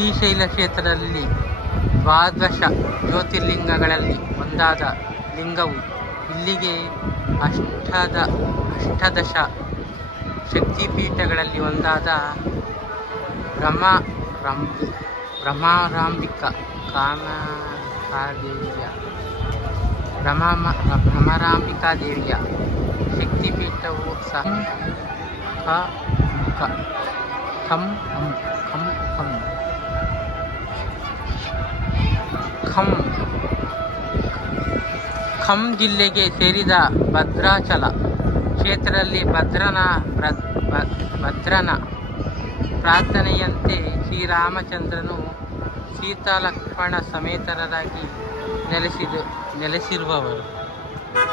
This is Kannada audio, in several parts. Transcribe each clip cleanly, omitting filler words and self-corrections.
ಶ್ರೀಶೈಲ ಕ್ಷೇತ್ರದಲ್ಲಿ ದ್ವಾದಶ ಜ್ಯೋತಿರ್ಲಿಂಗಗಳಲ್ಲಿ ಒಂದಾದ ಲಿಂಗವು ಇಲ್ಲಿಗೆ ಅಷ್ಟಾದಶ ಶಕ್ತಿಪೀಠಗಳಲ್ಲಿ ಒಂದಾದ ಭ್ರಮರಾಂಬಿಕಾ ದೇವಿಯ ಶಕ್ತಿಪೀಠವು ಸಹ ಖಂ ಜಿಲ್ಲೆಗೆ ಸೇರಿದ ಭದ್ರಾಚಲ ಕ್ಷೇತ್ರದಲ್ಲಿ ಭದ್ರನ ಪ್ರಾರ್ಥನೆಯಂತೆ ಶ್ರೀರಾಮಚಂದ್ರನು ಸೀತಾ ಲಕ್ಷ್ಮಣ ಸಮೇತರಾಗಿ ನೆಲೆಸಿರುವವರು.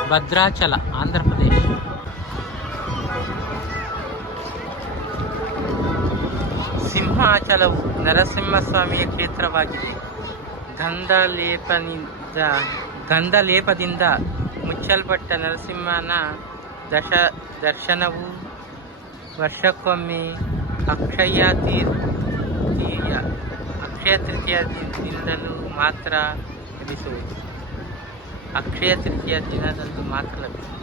ಭದ್ರಾಚಲ, ಆಂಧ್ರ ಪ್ರದೇಶ. ಸಿಂಹಾಚಲವು ನರಸಿಂಹಸ್ವಾಮಿಯ ಕ್ಷೇತ್ರವಾಗಿದೆ. ಗಂಧಲೇಪದಿಂದ ಮುಚ್ಚಲ್ಪಟ್ಟ ನರಸಿಂಹನ ದರ್ಶನವು ವರ್ಷಕ್ಕೊಮ್ಮೆ ಅಕ್ಷಯ ತೃತೀಯದಿಂದಲೂ ಮಾತ್ರ ಲಭಿಸುವುದು. ಅಕ್ಷಯ ತೃತೀಯ ದಿನದಂದು ಮಾತ್ರ ಲಭಿಸುವುದು.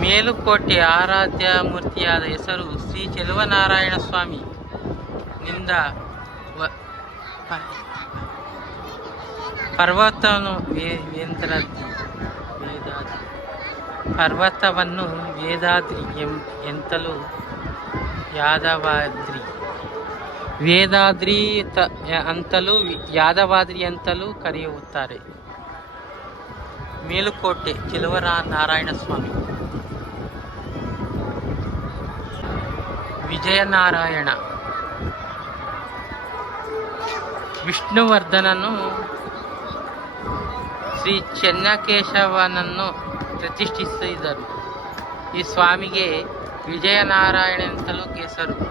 ಮೇಲುಕೋಟೆ ಆರಾಧ್ಯ ಮೂರ್ತಿಯಾದ ಹೆಸರು ಶ್ರೀ ಚೆಲುವನಾರಾಯಣ ಸ್ವಾಮಿ ನಿಂದ ಪರ್ವತವನ್ನು ವೇದಾದ್ರಿ ಎಂತಲೂ ಯಾದವಾದ್ರಿ ಅಂತಲೂ ಕರೆಯುತ್ತಾರೆ. ಮೇಲುಕೋಟೆ ಚೆಲುವನಾರಾಯಣ ಸ್ವಾಮಿ. ವಿಜಯನಾರಾಯಣ ವಿಷ್ಣುವರ್ಧನನು ಶ್ರೀ ಚೆನ್ನಕೇಶವನನ್ನು ಪ್ರತಿಷ್ಠಿಸಿದರು. ಈ ಸ್ವಾಮಿಗೆ ವಿಜಯನಾರಾಯಣ ಅಂತಲೂ ಹೆಸರು.